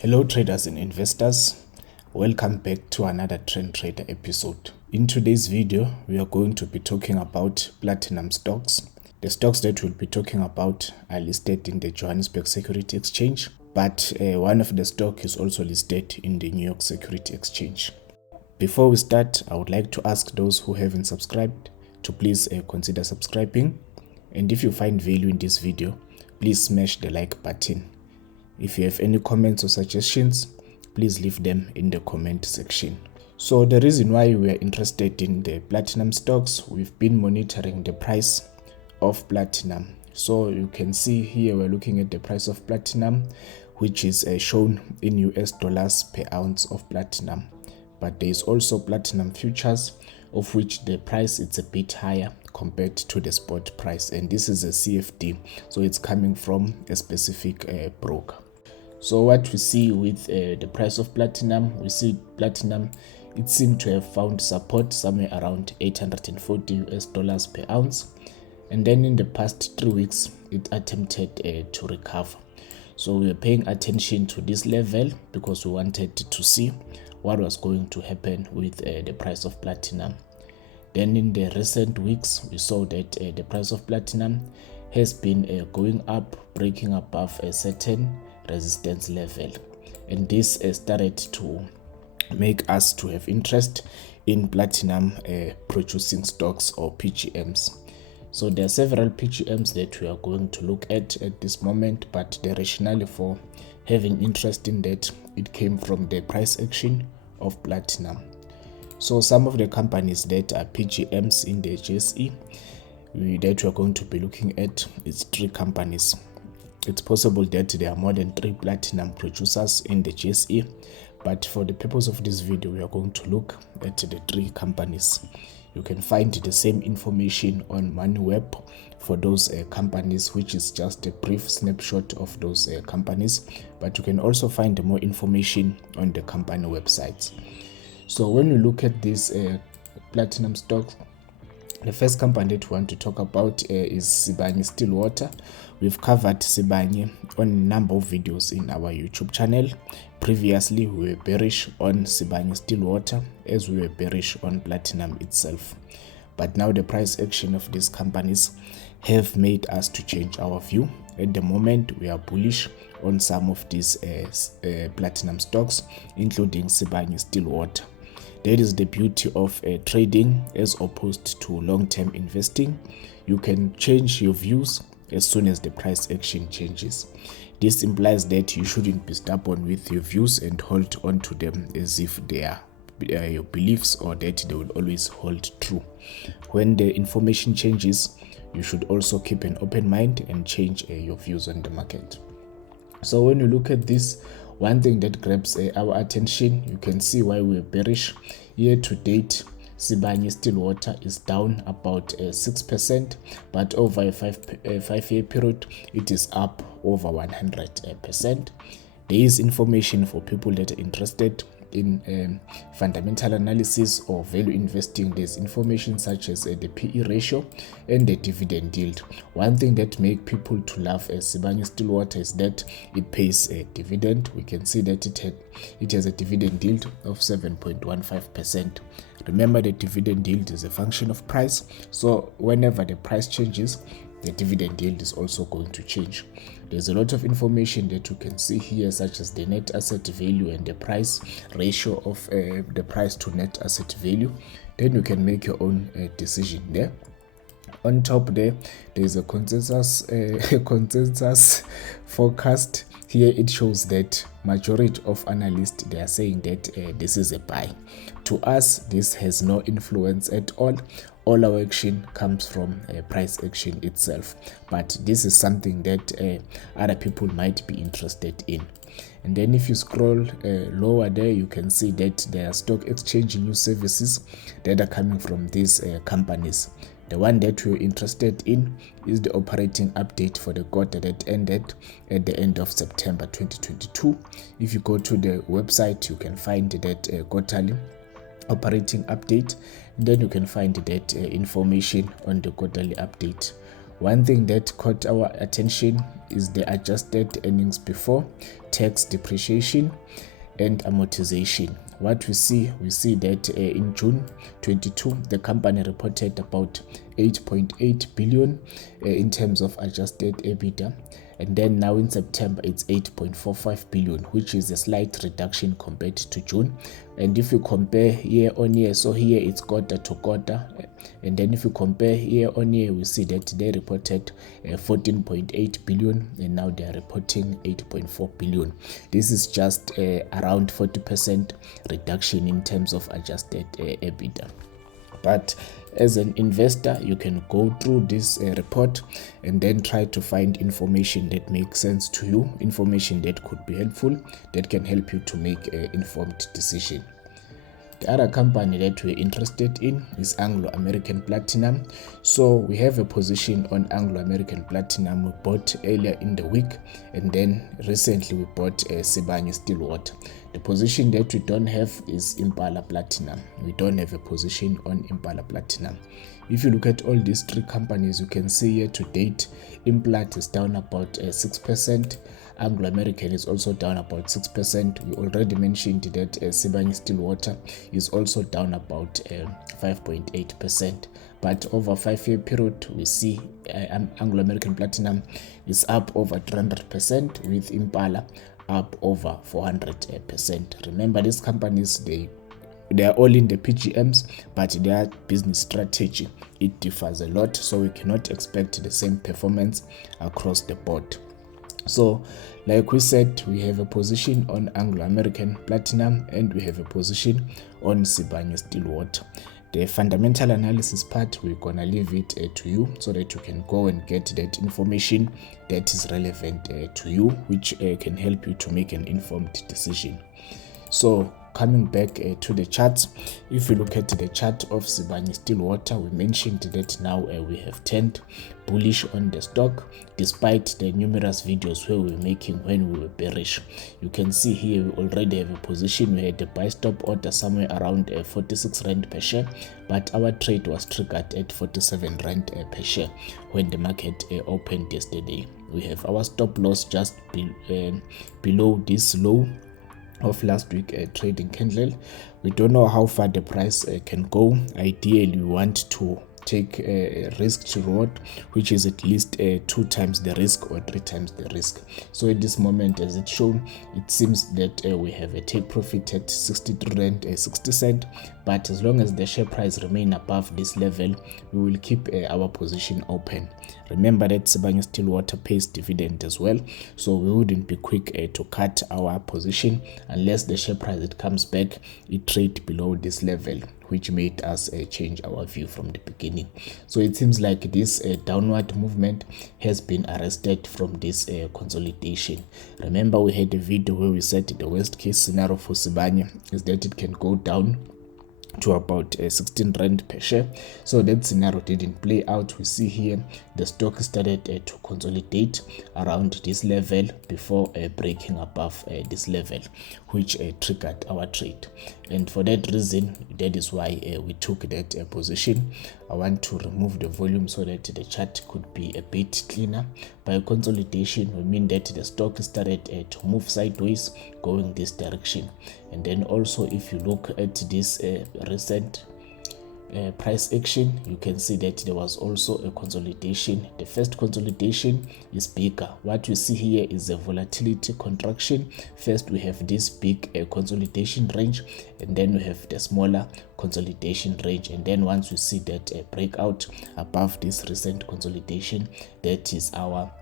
Hello traders and investors, welcome back to another Trend Trader episode. In today's video, we are going to be talking about platinum stocks. The stocks that we'll be talking about are listed in the Johannesburg Security Exchange, but one of the stocks is also listed in the New York Security Exchange. Before we start, I would like to ask those who haven't subscribed to please consider subscribing, and if you find value in this video, please smash the like button. If you have any comments or suggestions, please leave them in the comment section. So the reason why we are interested in the platinum stocks, we've been monitoring the price of platinum. So you can see here we're looking at the price of platinum, which is shown in US dollars per ounce of platinum. But there is also platinum futures, of which the price is a bit higher compared to the spot price, and this is a CFD, so it's coming from a specific broker. So what we see with the price of platinum, we see platinum, it seemed to have found support somewhere around $840 per ounce, and then in the past 3 weeks it attempted to recover. So we were paying attention to this level because we wanted to see what was going to happen with the price of platinum. Then in the recent weeks we saw that the price of platinum has been going up, breaking above a certain resistance level, and this started to make us to have interest in platinum producing stocks or PGMs. So there are several PGMs that we are going to look at this moment, but the rationale for having interest in that, it came from the price action of platinum. So some of the companies that are PGMs in the JSE that we are going to be looking at is 3 companies. It's possible that there are more than 3 platinum producers in the JSE, but for the purpose of this video, we are going to look at the 3 companies. You can find the same information on MoneyWeb for those companies, which is just a brief snapshot of those companies, but you can also find more information on the company websites. So when we look at these platinum stocks, the first company that we want to talk about is Sibanye-Stillwater. We've covered Sibanye on a number of videos in our YouTube channel. Previously, we were bearish on Sibanye-Stillwater as we were bearish on platinum itself. But now the price action of these companies have made us to change our view. At the moment, we are bullish on some of these platinum stocks, including Sibanye-Stillwater. That is the beauty of trading as opposed to long-term investing. You can change your views as soon as the price action changes. This implies that you shouldn't be stubborn with your views and hold on to them as if they are your beliefs or that they will always hold true. When the information changes, you should also keep an open mind and change your views on the market. So when you look at this, one thing that grabs our attention, you can see why we're bearish. Year to date, Sibanye-Stillwater is down about 6%, but over a 5-year period, it is up over 100%. There is information for people that are interested in fundamental analysis or value investing. There's information such as the PE ratio and the dividend yield. One thing that makes people to love Sibanye-Stillwater is that it pays a dividend. We can see that it has a dividend yield of 7.15%. Remember, the dividend yield is a function of price, so whenever the price changes, the dividend yield is also going to change. There's a lot of information that you can see here, such as the net asset value and the price ratio of the price to net asset value. Then you can make your own decision there. On top there's a consensus forecast. Here it shows that majority of analysts, they are saying that this is a buy. To us, this has no influence at all. All our action comes from price action itself, but this is something that other people might be interested in. And then if you scroll lower there, you can see that there are stock exchange news services that are coming from these companies. The one that we're interested in is the operating update for the quarter that ended at the end of September 2022. If you go to the website, you can find that quarterly operating update. Then you can find that information on the quarterly update One thing that caught our attention is the adjusted earnings before tax, depreciation and amortization. What we see that in June 22 the company reported about 8.8 billion in terms of adjusted EBITDA, and then now in September it's 8.45 billion, which is a slight reduction compared to June. And if you compare year on year, so here it's quarter to quarter, and then if you compare year on year, we see that they reported 14.8 billion and now they are reporting 8.4 billion. This is just around 40% reduction in terms of adjusted EBITDA. But as an investor, you can go through this report and then try to find information that makes sense to you, information that could be helpful, that can help you to make an informed decision. The other company that we're interested in is Anglo-American Platinum. So we have a position on Anglo-American Platinum we bought earlier in the week, and then recently we bought Sibanye-Stillwater. The position that we don't have is Impala Platinum. We don't have a position on Impala Platinum. If you look at all these three companies, you can see year to date, Impala is down about 6%. Anglo-American is also down about 6%. We already mentioned that Sibanye-Stillwater is also down about 5.8%. But over a 5-year period, we see Anglo-American Platinum is up over 300%, with Impala up over 400%. Remember, these companies, they are all in the PGMs, but their business strategy, it differs a lot, so we cannot expect the same performance across the board. So like we said, we have a position on Anglo-American Platinum and we have a position on Sibanye-Stillwater. The fundamental analysis part, we're gonna leave it to you so that you can go and get that information that is relevant to you, which can help you to make an informed decision. So coming back to the charts, if you look at the chart of Sibanye-Stillwater, we mentioned that now we have turned bullish on the stock, despite the numerous videos where we were making when we were bearish. You can see here we already have a position. We had a buy stop order somewhere around 46 rand per share, but our trade was triggered at 47 rand per share when the market opened yesterday. We have our stop loss just below this low of last week trading candle. We don't know how far the price can go. Ideally, we want to take a risk to reward, which is at least 2 times the risk or 3 times the risk. So at this moment, as it's shown, it seems that we have a take profit at 63 rand 60 cent, but as long as the share price remain above this level, we will keep our position open. Remember that Sibanye-Stillwater pays dividend as well, so we wouldn't be quick to cut our position unless the share price, it comes back, it trade below this level, which made us change our view from the beginning. So it seems like this downward movement has been arrested from this consolidation. Remember, we had a video where we said the worst case scenario for Sibanye is that it can go down to about 16 rand per share. So that scenario didn't play out. We see here the stock started to consolidate around this level before breaking above this level, which triggered our trade. And for that reason, that is why we took that position. I want to remove the volume so that the chart could be a bit cleaner. By consolidation, we mean that the stock started to move sideways, going this direction. And then also, if you look at this recent price action, you can see that there was also a consolidation. The first consolidation is bigger. What we see here is a volatility contraction. First, we have this big consolidation range, and then we have the smaller consolidation range. And then once we see that breakout above this recent consolidation, that is our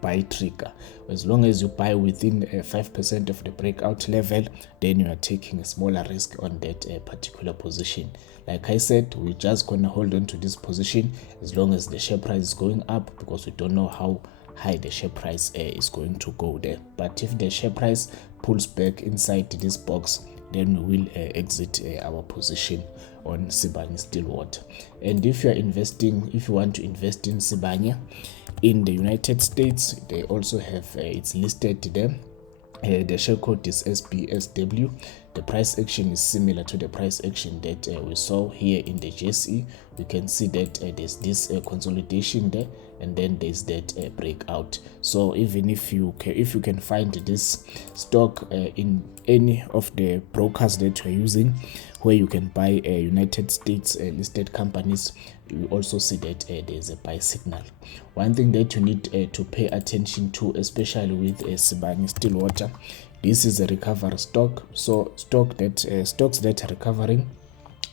buy trigger. As long as you buy within 5% of the breakout level, then you are taking a smaller risk on that particular position. Like I said, we're just gonna hold on to this position as long as the share price is going up, because we don't know how high the share price is going to go there. But if the share price pulls back inside this box, then we will exit our position on Sibanye-Stillwater. And if you are investing, if you want to invest in Sibanye in the United States, they also have it's listed there. The share code is SBSW. the price action is similar to the price action that we saw here in the JSE. We can see that there's this consolidation there, and then there's that breakout. So even if you can find this stock in any of the brokers that you're using, where you can buy United States listed companies, you also see that there's a buy signal. One thing that you need to pay attention to, especially with Sibanye-Stillwater, this is a recovery stock. So stocks that are recovering,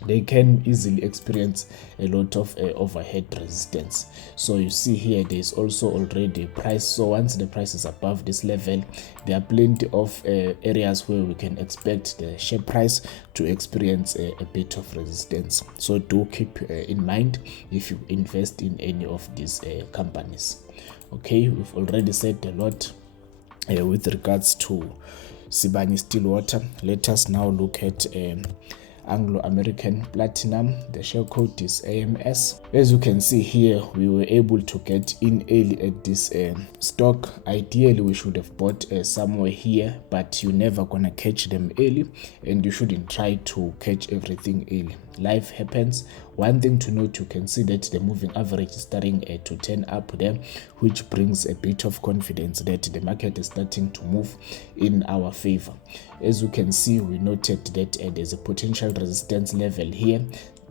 they can easily experience a lot of overhead resistance. So you see here there's also already a price. So once the price is above this level, there are plenty of areas where we can expect the share price to experience a bit of resistance. So do keep in mind if you invest in any of these companies. Okay, we've already said a lot with regards to Sibanye-Stillwater. Let us now look at Anglo-American Platinum. The share code is AMS. As you can see here, we were able to get in early at this stock. Ideally, we should have bought somewhere here, but you're never gonna catch them early, and you shouldn't try to catch everything early. Life happens. One thing to note, you can see that the moving average is starting to turn up there, which brings a bit of confidence that the market is starting to move in our favor. As you can see, we noted that there's a potential resistance level here.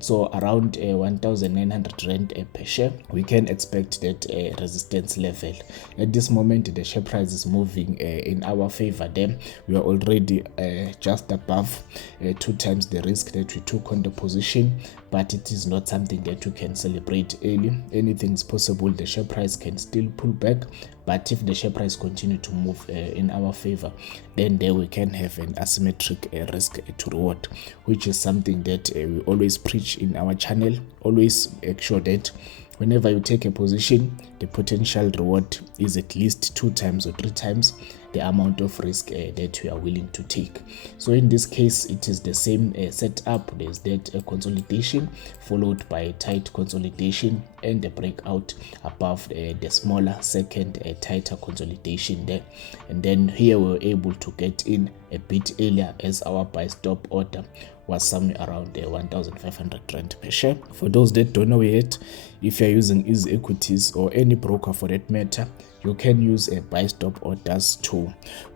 So around 1,900 Rand per share, we can expect that resistance level. At this moment, the share price is moving in our favor. Then we are already just above 2 times the risk that we took on the position, but it is not something that you can celebrate early. Anything is possible. The share price can still pull back, but if the share price continue to move in our favor, then there we can have an asymmetric risk to reward, which is something that we always preach in our channel. Always make sure that whenever you take a position, the potential reward is at least 2 times or 3 times the amount of risk that you are willing to take. So in this case, it is the same setup. There's that consolidation followed by a tight consolidation and a breakout above the smaller second tighter consolidation there. And then here we were able to get in a bit earlier, as our buy stop order was somewhere around 1,500 Rand per share. For those that don't know yet, if you're using Easy Equities or any broker for that matter, you can use buy stop orders to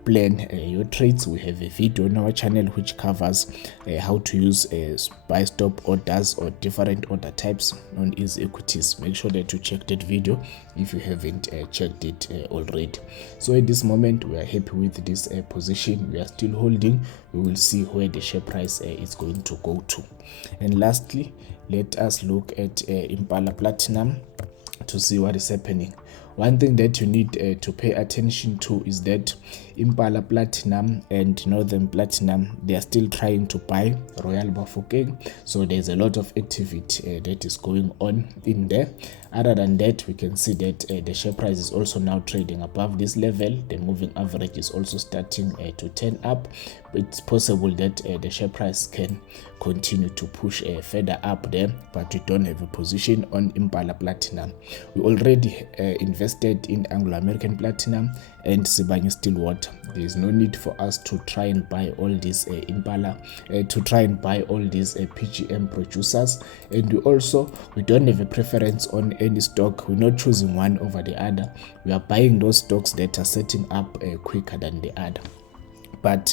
plan your trades. We have a video on our channel which covers how to use buy stop orders or different order types on Easy Equities. Make sure that you check that video if you haven't checked it already. So at this moment, we are happy with this position. We are still holding. We will see where the share price is going to go to. And lastly, let us look at Impala Platinum to see what is happening. One thing that you need to pay attention to is that Impala Platinum and Northern Platinum, they are still trying to buy Royal Bafokeng. So there's a lot of activity that is going on in there. Other than that, we can see that the share price is also now trading above this level. The moving average is also starting to turn up. It's possible that the share price can continue to push further up there, but we don't have a position on Impala Platinum. We already invested in Anglo-American Platinum and Sibanye-Stillwater. There is no need for us to try and buy all these Impala, to try and buy all these PGM producers. And we don't have a preference on any stock. We're not choosing one over the other. We are buying those stocks that are setting up quicker than the other. But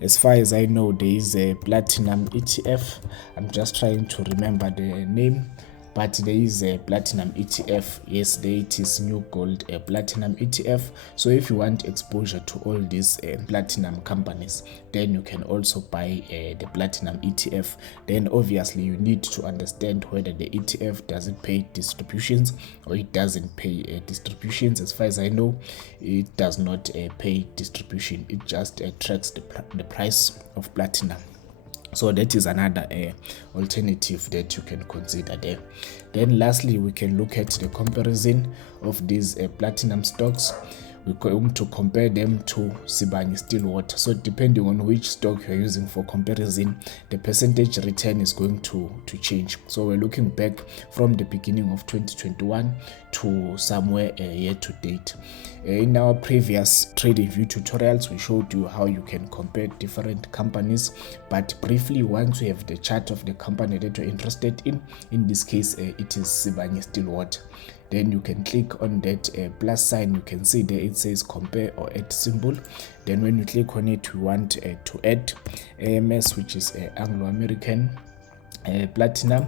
as far as I know, there is a platinum ETF. I'm just trying to remember the name, but there is a platinum ETF. Yes, there it is, New Gold Platinum ETF. So if you want exposure to all these platinum companies, then you can also buy the platinum ETF. Then obviously you need to understand whether the ETF doesn't pay distributions or it doesn't pay distributions. As far as I know, it does not pay distribution. It just tracks the price of platinum. So that is another alternative that you can consider there. Then lastly, we can look at the comparison of these platinum stocks. we're going to compare them to Sibanye-Stillwater. So depending on which stock you're using for comparison, the percentage return is going to change. So we're looking back from the beginning of 2021 to somewhere year to date. In our previous trading view tutorials, we showed you how you can compare different companies, but briefly, once you have the chart of the company that you're interested in this case it is Sibanye-Stillwater, then you can click on that plus sign. You can see there it says compare or add symbol. Then when you click on it, we want to add AMS, which is Anglo-American platinum,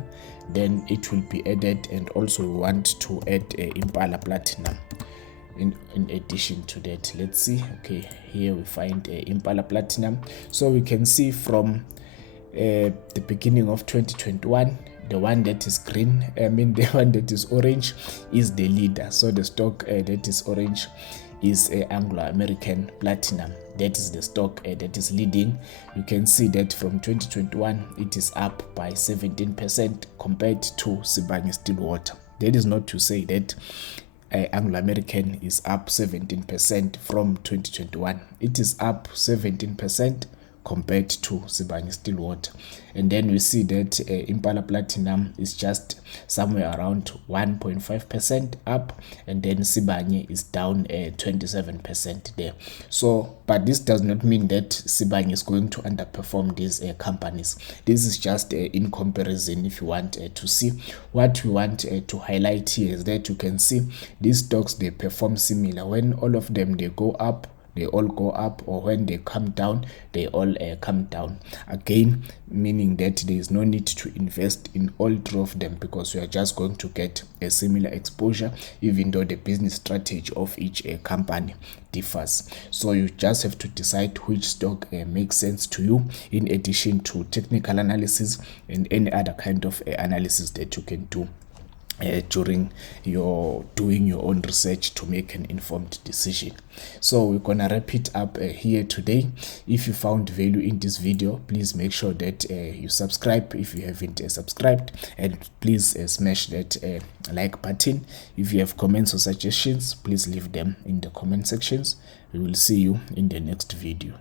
then it will be added, and also we want to add Impala platinum in addition to that. Let's see. Okay, here we find Impala platinum. So we can see from the beginning of 2021, the one that is green, the one that is orange is the leader. So the stock that is orange is Anglo-American platinum. That is the stock that is leading. You can see that from 2021 it is up by 17% compared to Sibanye-Stillwater. That is not to say that Anglo-American is up 17% from 2021. It is up 17% compared to Sibanye-Stillwater. And then we see that Impala platinum is just somewhere around 1.5% up, and then Sibanye is down 27% there. So, but this does not mean that Sibanye is going to underperform these companies. This is just in comparison. If you want to see, what we want to highlight here is that you can see these stocks, they perform similar. When all of them they go up, they all go up, or when they come down, they all come down again, meaning that there is no need to invest in all three of them, because we are just going to get a similar exposure, even though the business strategy of each company differs. So you just have to decide which stock makes sense to you, in addition to technical analysis and any other kind of analysis that you can do during your doing your own research to make an informed decision. So we're gonna wrap it up here today. If you found value in this video, please make sure that you subscribe if you haven't subscribed, and please smash that like button. If you have comments or suggestions, please leave them in the comment sections. We will see you in the next video.